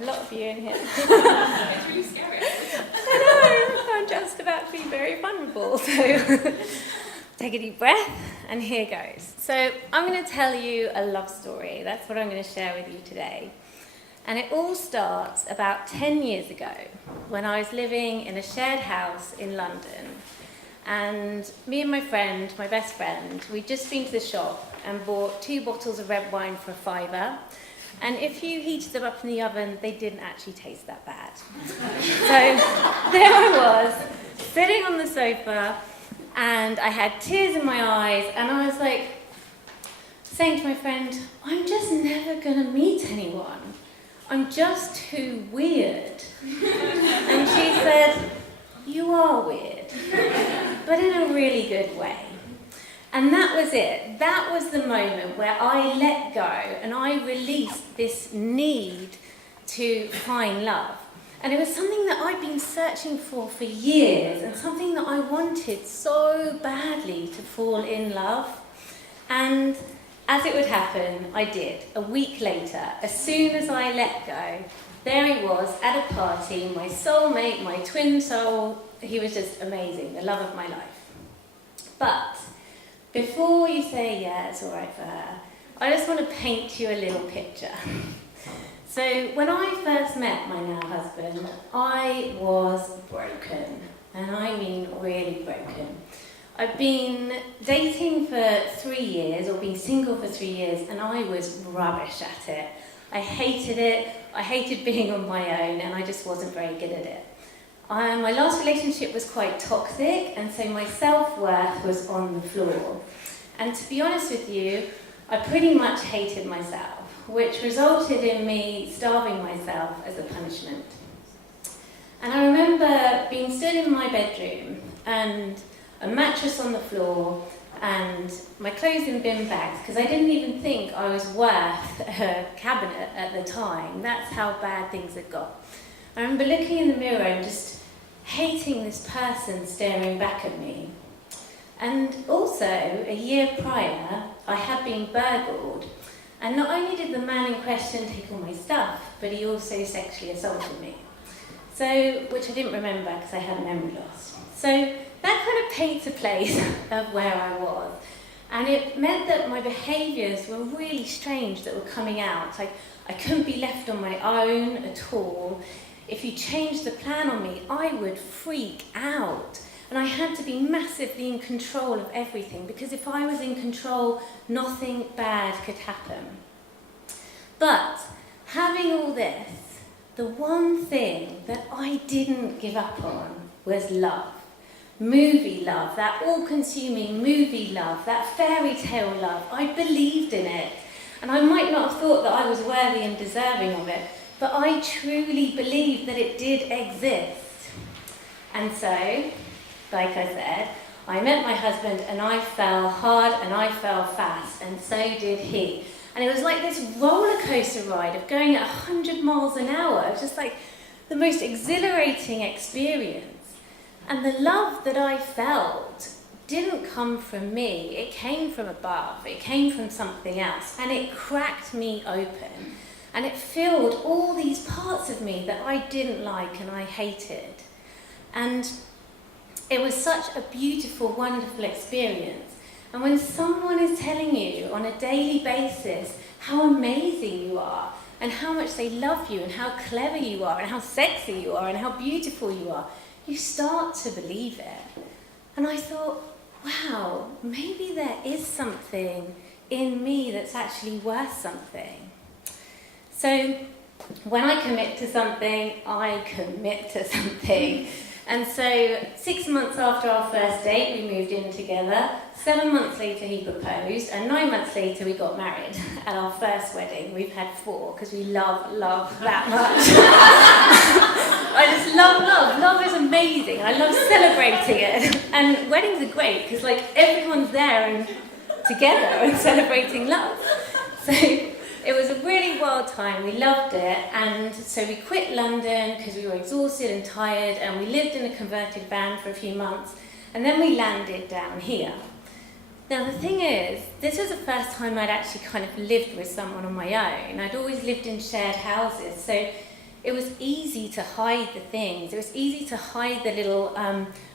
a lot of you in here. It's really scary. I know, I'm just about to be very vulnerable, so take a deep breath, and here goes. So I'm going to tell you a love story. That's what I'm going to share with you today. And it all starts about 10 years ago when I was living in a shared house in London. And me and my friend, my best friend, we'd just been to the shop and bought 2 bottles of red wine for £5. And if you heated them up in the oven, they didn't actually taste that bad. So there I was, sitting on the sofa, and I had tears in my eyes, and I was like, saying to my friend, I'm just never going to meet anyone. I'm just too weird. And she said, you are weird, but in a really good way. And that was it. That was the moment where I let go and I released this need to find love. And it was something that I'd been searching for years, and something that I wanted so badly to fall in love. And as it would happen, I did. A week later, as soon as I let go, there he was at a party, my soulmate, my twin soul. He was just amazing, the love of my life. But before you say, yeah, it's all right for her, I just want to paint you a little picture. So when I first met my now husband, I was broken, and I mean really broken. I'd been dating for 3 years, or been single for 3 years, and I was rubbish at it. I hated it, I hated being on my own, and I just wasn't very good at it. My last relationship was quite toxic, and so my self-worth was on the floor. And to be honest with you, I pretty much hated myself, which resulted in me starving myself as a punishment. And I remember being stood in my bedroom, and a mattress on the floor, and my clothes in bin bags, because I didn't even think I was worth a cabinet at the time. That's how bad things had got. I remember looking in the mirror and just hating this person staring back at me. And also, a year prior, I had been burgled. And not only did the man in question take all my stuff, but he also sexually assaulted me. So, which I didn't remember because I had memory loss. So that kind of paints a place of where I was. And it meant that my behaviours were really strange that were coming out. Like, I couldn't be left on my own at all. If you changed the plan on me, I would freak out. And I had to be massively in control of everything, because if I was in control, nothing bad could happen. But having all this, the one thing that I didn't give up on was love. Movie love, that all-consuming movie love, that fairy tale love. I believed in it. And I might not have thought that I was worthy and deserving of it, but I truly believed that it did exist. And so, like I said, I met my husband, and I fell hard and I fell fast, and so did he. And it was like this roller coaster ride of going at 100 miles an hour. It was just like the most exhilarating experience. And the love that I felt didn't come from me. It came from above. It came from something else. And it cracked me open. And it filled all these parts of me that I didn't like and I hated. And it was such a beautiful, wonderful experience. And when someone is telling you on a daily basis how amazing you are, and how much they love you, and how clever you are, and how sexy you are, and how beautiful you are, you start to believe it. And I thought, wow, maybe there is something in me that's actually worth something. So when I commit to something, I commit to something. And so 6 months after our first date, we moved in together. 7 months later, he proposed. And 9 months later, we got married at our first wedding. We've had 4 because we love that much. I just love love. Love is amazing. I love celebrating it. And weddings are great because like everyone's there and together and celebrating love. So it was a really wild time. We loved it, and so we quit London because we were exhausted and tired, and we lived in a converted van for a few months, and then we landed down here. Now the thing is, this was the first time I'd actually kind of lived with someone on my own. I'd always lived in shared houses, so it was easy to hide the things. It was easy to hide the little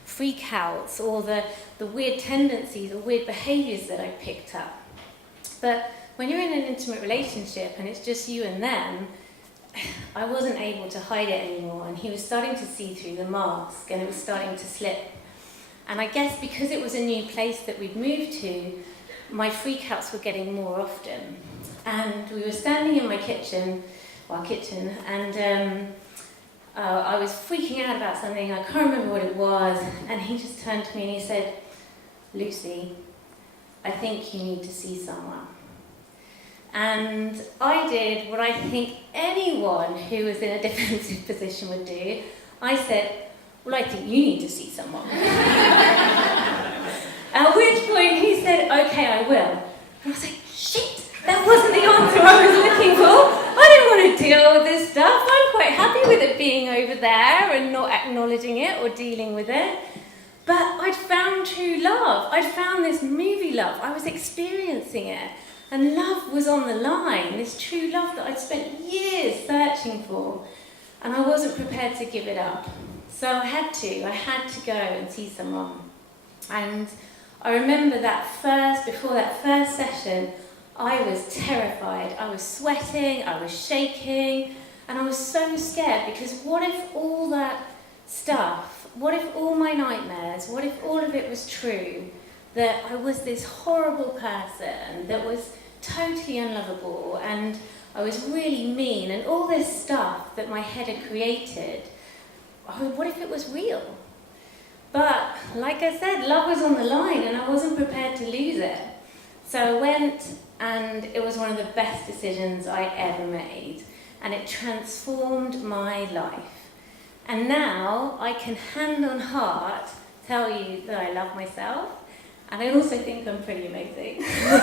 freak outs or the weird tendencies or weird behaviours that I picked up. But when you're in an intimate relationship and it's just you and them, I wasn't able to hide it anymore, and he was starting to see through the mask and it was starting to slip. And I guess because it was a new place that we'd moved to, my freakouts were getting more often. And we were standing in my kitchen, and I was freaking out about something. I can't remember what it was. And he just turned to me and he said, "Lucy, I think you need to see someone." And I did what I think anyone who was in a defensive position would do. I said, "Well, I think you need to see someone." At which point he said, "Okay, I will." And I was like, shit, that wasn't the answer I was looking for. I didn't want to deal with this stuff. I'm quite happy with it being over there and not acknowledging it or dealing with it. But I'd found true love. I'd found this movie love. I was experiencing it. And love was on the line, this true love that I'd spent years searching for. And I wasn't prepared to give it up. So I had to go and see someone. And I remember before that first session, I was terrified. I was sweating, I was shaking, and I was so scared because what if all that stuff, what if all my nightmares, what if all of it was true? That I was this horrible person that was totally unlovable and I was really mean and all this stuff that my head had created, what if it was real? But like I said, love was on the line and I wasn't prepared to lose it. So I went, and it was one of the best decisions I ever made, and it transformed my life. And now I can hand on heart tell you that I love myself, and I also think I'm pretty amazing. So,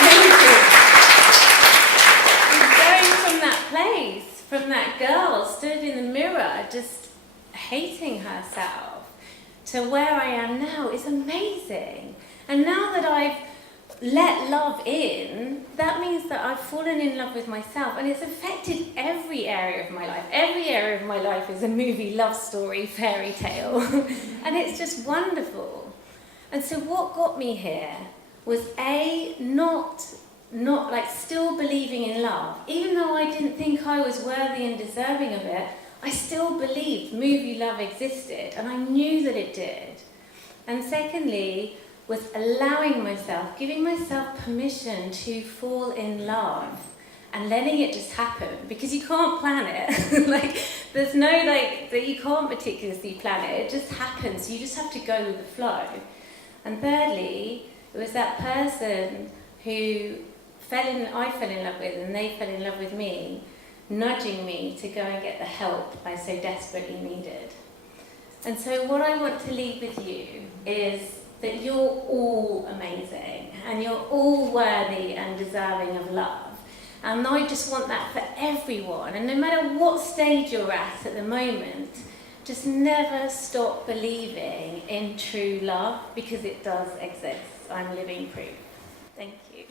thank you. Going from that place, from that girl stood in the mirror just hating herself, to where I am now is amazing. And now that I've let love in, that means that I've fallen in love with myself, and it's affected every area of my life. Every area of my life is a movie, love story, fairy tale. And it's just wonderful. And so what got me here was not like still believing in love. Even though I didn't think I was worthy and deserving of it, I still believed movie love existed, and I knew that it did. And secondly, was allowing myself, giving myself permission to fall in love and letting it just happen, because you can't plan it. There's no that you can't meticulously plan it. It just happens. You just have to go with the flow. And thirdly, it was that person who I fell in love with and they fell in love with me, nudging me to go and get the help I so desperately needed. And so what I want to leave with you is that you're all amazing and you're all worthy and deserving of love. And I just want that for everyone. And no matter what stage you're at the moment, just never stop believing in true love, because it does exist. I'm living proof. Thank you.